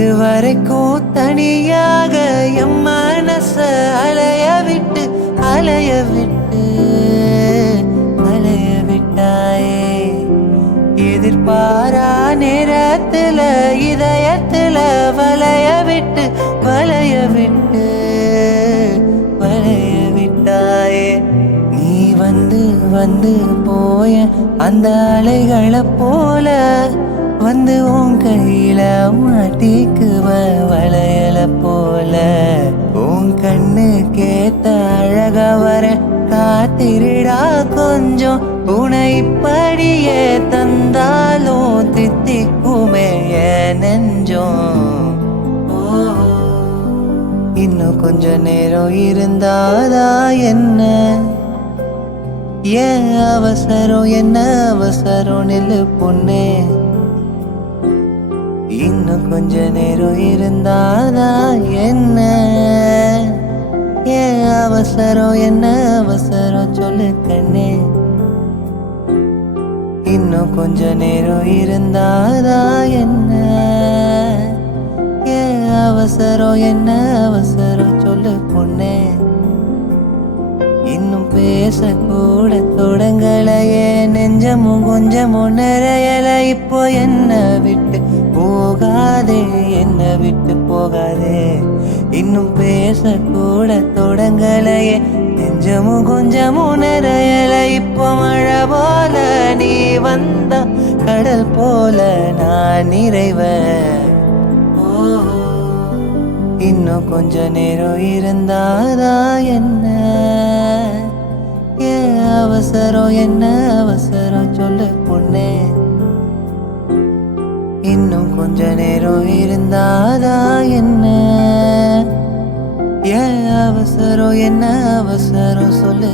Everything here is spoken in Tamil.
இதுவரைக்கும் தனியாக என் மனச அலைய விட்டு அலைய விட்டு அலைய விட்டாயே. எதிர்பாரா நேரத்துல இதயத்துல வளைய விட்டு வளைய விட்டு வளைய விட்டாயே. நீ வந்து வந்து போய அந்த அலைகளை போல வந்து உன் கையில மாட்டிக்குவ வளையல போல. உன் கண்ணு கேத்த அழக வர காத்திருடா கொஞ்சம். உனை இப்படியே தந்தாலும் தித்திக்குமே என் நெஞ்சம். இன்னும் கொஞ்ச நேரம் இருந்தாதா என்ன? ஏன் அவசரம் என்ன அவசரம் நில்லு பொண்ணே. இன்னும் கொஞ்ச நேரம் இருந்தாதா என்ன? ஏன் அவசரம் என்ன அவசரம் சொல்லு கண்ணே. இன்னும் கொஞ்ச நேரம் இருந்தாதா என்ன? ஏன் அவசரம் என்ன அவசரம் சொல்லு பொண்ணே. இன்னும் பேசக்கூட தொடங்கலையே நெஞ்சமும் கொஞ்சமும் நிறையல. இப்போ என்ன விட்டு போகாதே என்ன விட்டு போகாதே. இன்னும் பேசக்கூட தொடங்கலையே நெஞ்சமும் கொஞ்சமும் நிறையல. இப்போ மழை போல நீ வந்த கடல் போல நான் நிறைவேன். இன்னும் கொஞ்ச நேரம் இருந்தாதா என்ன? ஏன் அவசரம் என்ன அவசரம் சொல்லு பொண்ணே. இன்னும் கொஞ்ச நேரம் இருந்தாதா என்ன? ஏன் அவசரம் என்ன அவசரம் சொல்லு